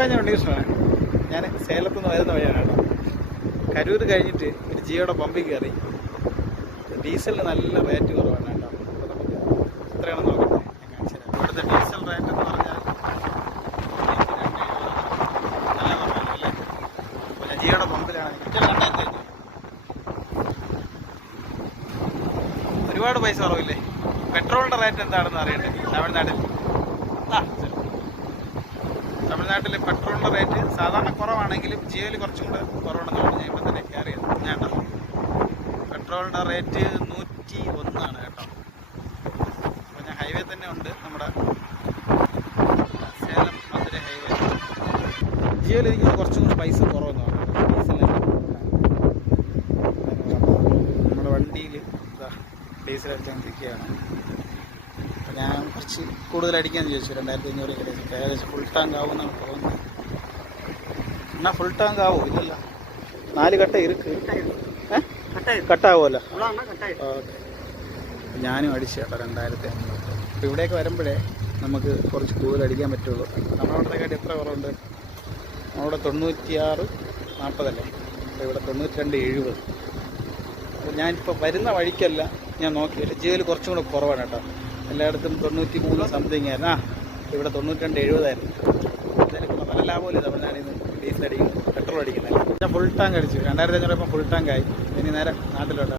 ഞാൻ ഉണ്ണികൃഷ്ണനാണ്. ഞാൻ സേലത്തു നിന്ന് വരുന്ന വഴിയാണ് കേട്ടോ. കരൂർ കഴിഞ്ഞിട്ട് ഒരു ജിയോയുടെ പമ്പിൽ കയറി. ഡീസലിന് നല്ല റേറ്റ് കുറവാണ് കേട്ടോ. അപ്പോൾ നമുക്ക് എത്രയാണെന്ന് നോക്കട്ടെ, ഞാൻ കാണിച്ചു തരാം. ഇവിടുത്തെ ഡീസൽ റേറ്റ് എന്ന് പറഞ്ഞാൽ നല്ല കുറവാണ് അല്ലേ. അപ്പോൾ ഞാൻ ജിയോയുടെ പമ്പിലാണ്. ഒരുപാട് പൈസ കുറവില്ലേ. പെട്രോളിൻ്റെ റേറ്റ് എന്താണെന്ന് അറിയണ്ടേ തമിഴ്നാട്ടിൽ പെട്രോളിൻ്റെ റേറ്റ് സാധാരണ കുറവാണെങ്കിലും ജിയോയിൽ കുറച്ചും കൂടെ കുറവാണെന്ന് പറഞ്ഞാൽ ഇപ്പം തന്നെ കയറിയത് കേട്ടോ. പെട്രോളിൻ്റെ റേറ്റ് 101 കേട്ടോ. അപ്പോൾ ഞാൻ ഹൈവേ തന്നെ ഉണ്ട്, നമ്മുടെ സേലം മധുര ഹൈവേ. ജിയോയിൽ എനിക്ക് കുറച്ചും കൂടെ പൈസ കുറവെന്ന് പറഞ്ഞു. ഡീസലിന് നമ്മുടെ വണ്ടിയിൽ ഡീസൽ അടിച്ചാൽ അപ്പോൾ ഞാൻ കുറച്ച് കൂടുതൽ അടിക്കാമെന്ന് ചോദിച്ചു. 2500 ഏകദേശം ഫുൾ ടാങ്ക് ആവുമെന്നാണ് തോന്നുന്നത്. എന്നാൽ ഫുൾ ടാങ്ക് ആവും? ഇല്ലല്ല, 4 കട്ട ഇருக்கு. കട്ടാവുമല്ലോ. ഓക്കെ, ഞാനും അടിച്ചു കേട്ടോ 2500. അപ്പോൾ ഇവിടേക്ക് വരുമ്പോഴേ നമുക്ക് കുറച്ച് കൂടുതൽ അടിക്കാൻ പറ്റുള്ളൂ. നമ്മളവിടെ കാട്ടി എത്ര കുറവുണ്ട്? നമ്മളവിടെ 96-40 അല്ലേ. അപ്പോൾ ഇവിടെ 92-70. അപ്പോൾ ഞാനിപ്പോൾ വരുന്ന വഴിക്കല്ല ഞാൻ നോക്കിയിട്ട് ജിയോയിൽ കുറച്ചും കൂടെ കുറവാണ് കേട്ടോ. എല്ലായിടത്തും 93 സംതിങ് ആയിരുന്നു. ഇവിടെ 92-70 ആയിരുന്നു. എന്തായാലും നല്ല ലാഭമല്ലേ തമിഴ്നാട്ടിൽ നിന്ന് ഡീസൽ അടിക്കുന്നത്, പെട്രോൾ അടിക്കുന്നത്. ഞാൻ ഫുൾ ടാങ്ക് അടിച്ചു. 2500 ഫുൾ ടാങ്ക് ആയി. ഇനി നേരെ നാട്ടിലോട്ട്.